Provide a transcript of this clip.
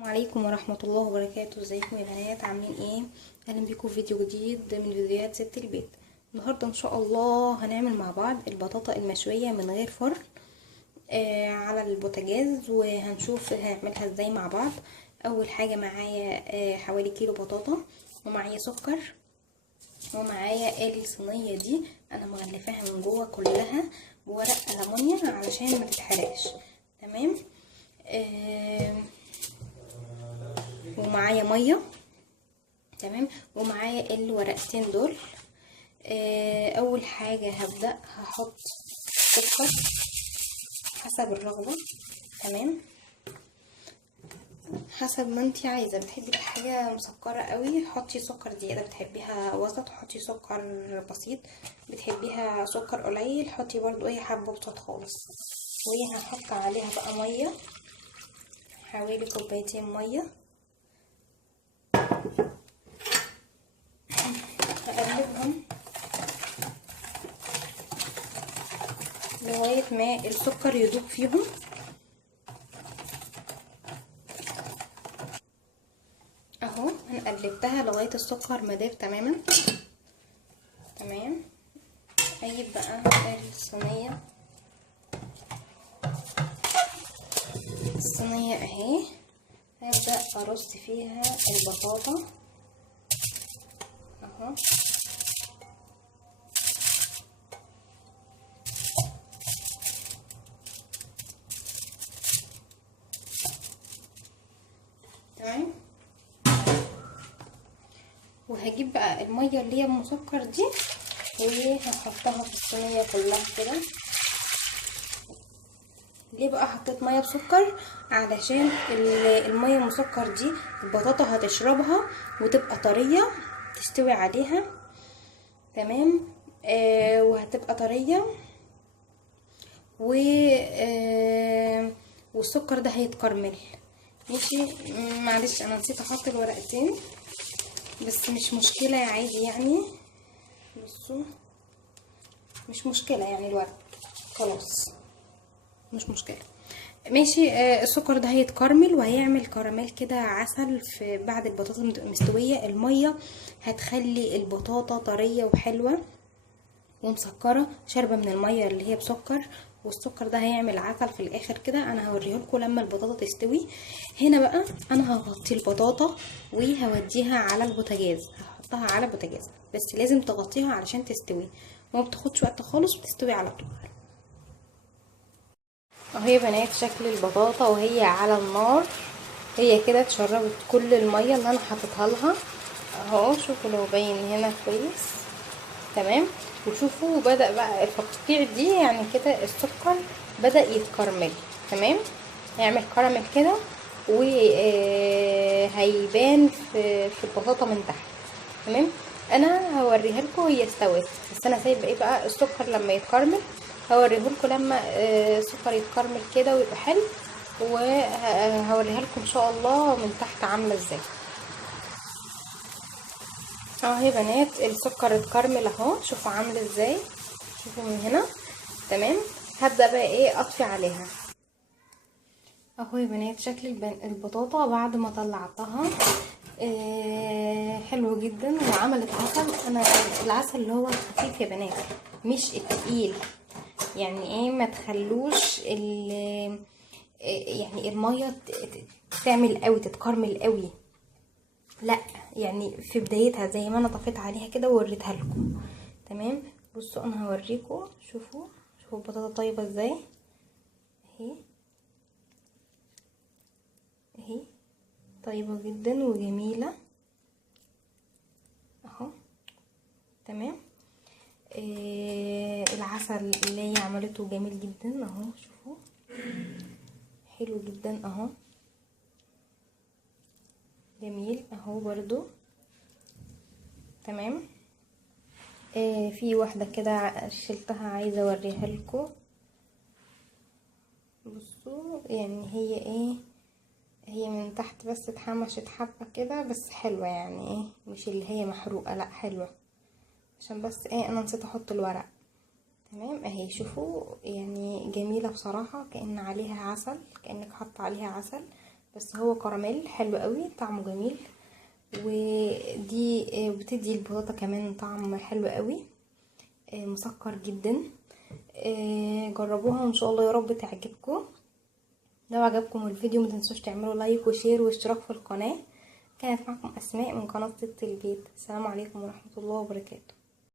السلام عليكم ورحمة الله وبركاته. ازيكم يا بنات؟ عاملين ايه؟ اهلا بيكم في فيديو جديد من فيديوهات ست البيت. النهاردة ان شاء الله هنعمل مع بعض البطاطا المشوية من غير فرن على البوتاجاز، وهنشوف هنعملها ازاي مع بعض. اول حاجة معايا حوالي كيلو بطاطا، ومعايا سكر، ومعايا الصينية دي انا مغلفاها من جوه كلها بورق ألمونيا علشان ما تتحرقش. تمام. ومعايا ميه. تمام. ومعايا الورقتين دول. اول حاجه هبدا هحط سكر حسب الرغبه. تمام، حسب ما انتي عايزه. بتحبي الحاجه مسكره قوي حطي سكر زياده، بتحبيها وسط حطي سكر بسيط، بتحبيها سكر قليل حطي برضو اي حبه بسيط خالص. وهحط عليها بقى ميه، حوالي كوبايتين ميه. هقلبهم لغاية ما السكر يدوب فيهم. اهو انا قلبتها لغاية السكر ما داب تماما. تمام. اجيب بقى الصينية اهي، هبدأ ارص فيها البطاطا اهو. تمام. وهجيب بقى المية اللي هي المسكر دي وهحطها في الصينية كلها كده. ليه بقى حطيت ميه بسكر؟ علشان الميه المسكر دي البطاطا هتشربها وتبقى طريه تستوي عليها. تمام. وهتبقى طريه و والسكر ده هيتكرمل. ماشي. معلش انا نسيت احط الورقتين، بس مش مشكله عادي يعني. بصوا مش مشكله يعني الورق خلاص مش مشكله. ماشي. السكر ده هيتكرمل وهيعمل كراميل كده عسل في بعد البطاطا مستويه. الميه هتخلي البطاطا طريه وحلوه ومسكره، شاربه من الميه اللي هي بسكر، والسكر ده هيعمل عسل في الاخر كده. انا هوريه لكم لما البطاطا تستوي. هنا بقى انا هغطي البطاطا وهوديها على البوتاجاز، هحطها على البوتاجاز بس لازم تغطيها علشان تستوي، وما بتاخدش وقت خالص وتستوي على طول. اهو يا بنات شكل البطاطا وهي على النار، هي كده اتشربت كل الميه اللي انا حطيتها لها اهو. شوفوا لو باين هنا كويس. تمام. وشوفوا بدأ بقى الفقاقيع دي يعني كده السكر بدأ يتكرمل. تمام، هيعمل كراميل كده وهيبان في البطاطا من تحت. تمام. انا هوريها لكم هي استوت، بس انا سايبه ايه بقى السكر لما يتكرمل. هوريه لكم لما السكر يتكرمل كده ويبقى حلو، وهوريها لكم ان شاء الله من تحت عامله ازاي. اهو يا بنات السكر اتكرمل اهو، شوفوا عامل ازاي، شوفوا من هنا. تمام. هبدأ بقى ايه اطفي عليها. اهو يا بنات شكل البطاطا بعد ما طلعتها حلو جدا وعملت عسل. انا العسل اللي هو الخفيف يا بنات مش التقيل، يعني ايه ما تخلوش يعني الميه تعمل قوي تتكرمل قوي، لا يعني في بدايتها زي ما انا طفيت عليها كده ووريتها لكم. تمام. بصوا انا هوريكم، شوفوا البطاطا طيبه ازاي اهي، اهي طيبه جدا وجميله اهو. تمام. العسل اللي هي عملته جميل جدا اهو، شوفوا حلو جدا اهو، جميل اهو برضو. تمام. في واحده كده شلتها عايزه اوريها لكم. بصوا يعني هي ايه، هي من تحت بس اتحمشت حبه كده بس حلوه، يعني ايه مش اللي هي محروقه، لا حلوه، عشان بس ايه انا نسيت احط الورق. تمام اهي شوفوا يعني جميله بصراحه، كأن عليها عسل، كأنك حاطه عليها عسل. بس هو كراميل حلو قوي، طعمه جميل. ودي بتدي البطاطا كمان طعم حلو قوي، مسكر جدا. جربوها وان شاء الله يا رب تعجبكم. لو عجبكم الفيديو متنسوش تعملوا لايك وشير واشتراك في القناة. كانت معكم اسماء من قناة ست البيت. السلام عليكم ورحمة الله وبركاته.